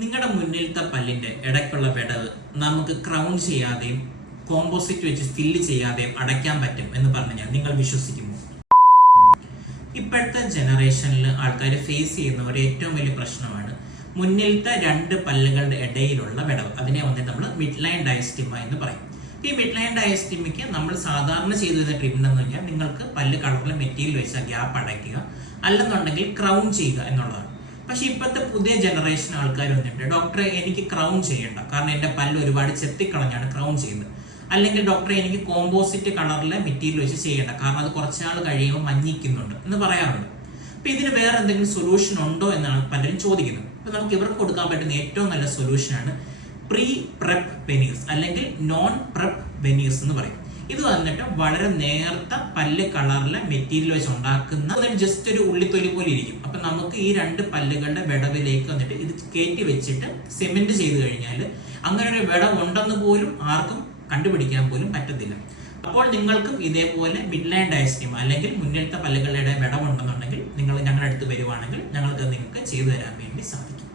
നിങ്ങളുടെ മുന്നിലത്തെ പല്ലിന്റെ ഇടയ്ക്കുള്ള വിടവ് നമുക്ക് ക്രൗൺ ചെയ്യാതെയും കോമ്പോസിറ്റ് വെച്ച് ഫില്ല് ചെയ്യാതെയും അടയ്ക്കാൻ പറ്റും എന്ന് പറഞ്ഞാൽ നിങ്ങൾ വിശ്വസിക്കുമോ? ഇപ്പോഴത്തെ ജനറേഷനിൽ ആൾക്കാർ ഫേസ് ചെയ്യുന്ന ഒരു ഏറ്റവും വലിയ പ്രശ്നമാണ് മുന്നിലത്തെ രണ്ട് പല്ലുകളുടെ ഇടയിലുള്ള വിടവ്. അതിനെ വന്നിട്ട് നമ്മൾ മിഡ് ലൈൻ ഡയസ്റ്റീമ എന്ന് പറയും. ഈ മിഡ് ലൈൻ ഡയസ്റ്റീമയ്ക്ക് നമ്മൾ സാധാരണ ചെയ്തു വരുന്ന ട്രീറ്റ്മെന്റ് എന്ന് പറഞ്ഞാൽ നിങ്ങൾക്ക് പല്ല് കളറിലെ മെറ്റീരിയൽ വെച്ച് ആ ഗ്യാപ്പ് അടയ്ക്കുക, അല്ലെന്നുണ്ടെങ്കിൽ ക്രൗൺ ചെയ്യുക എന്നുള്ളതാണ്. പക്ഷെ ഇപ്പോഴത്തെ പുതിയ ജനറേഷൻ ആൾക്കാർ വന്നിട്ട് ഡോക്ടറെ എനിക്ക് ക്രൗൺ ചെയ്യണ്ട, കാരണം എൻ്റെ പല്ല് ഒരുപാട് ചെത്തിക്കളഞ്ഞാണ് ക്രൗൺ ചെയ്യുന്നത്. അല്ലെങ്കിൽ ഡോക്ടറെ എനിക്ക് കോമ്പോസിറ്റ് കളറിലെ മെറ്റീരിയൽ വെച്ച് ചെയ്യണ്ട, കാരണം അത് കുറച്ചാൾ കഴിയുമ്പോൾ മഞ്ഞിക്കുന്നുണ്ട് എന്ന് പറയാറുണ്ട്. അപ്പൊ ഇതിന് വേറെ എന്തെങ്കിലും സൊല്യൂഷൻ ഉണ്ടോ എന്നാണ് പലരും ചോദിക്കുന്നത്. അപ്പൊ നമുക്ക് ഇവർക്ക് കൊടുക്കാൻ പറ്റുന്ന ഏറ്റവും നല്ല സൊല്യൂഷനാണ് പ്രീ പ്രെപ്പ് വെനീഴ്സ് അല്ലെങ്കിൽ നോൺ പ്രെപ്പ് വെനീഴ്സ് എന്ന് പറയും. ഇത് വന്നിട്ട് വളരെ നേർത്ത പല്ല് കളറിലെ മെറ്റീരിയൽ വെച്ച് ഉണ്ടാക്കുന്ന ജസ്റ്റ് ഒരു ഉള്ളിത്തൊലി പോലെ ഇരിക്കും. അപ്പൊ നമുക്ക് ഈ രണ്ട് പല്ലുകളുടെ വിടവിലേക്ക് വന്നിട്ട് ഇത് കയറ്റി വെച്ചിട്ട് സിമെന്റ് ചെയ്ത് കഴിഞ്ഞാൽ അങ്ങനെ ഒരു വിടവ് ഉണ്ടെന്ന് പോലും ആർക്കും കണ്ടുപിടിക്കാൻ പോലും പറ്റത്തില്ല. അപ്പോൾ നിങ്ങൾക്കും ഇതേപോലെ മിഡ് ലൈൻ ഡയസ്റ്റീമ അല്ലെങ്കിൽ മുന്നിലത്തെ പല്ലുകളുടെ വിടവുണ്ടെന്നുണ്ടെങ്കിൽ നിങ്ങൾ ഞങ്ങളുടെ അടുത്ത് വരുവാണെങ്കിൽ ഞങ്ങൾക്ക് നിങ്ങൾക്ക് ചെയ്തു തരാൻ വേണ്ടി സാധിക്കും.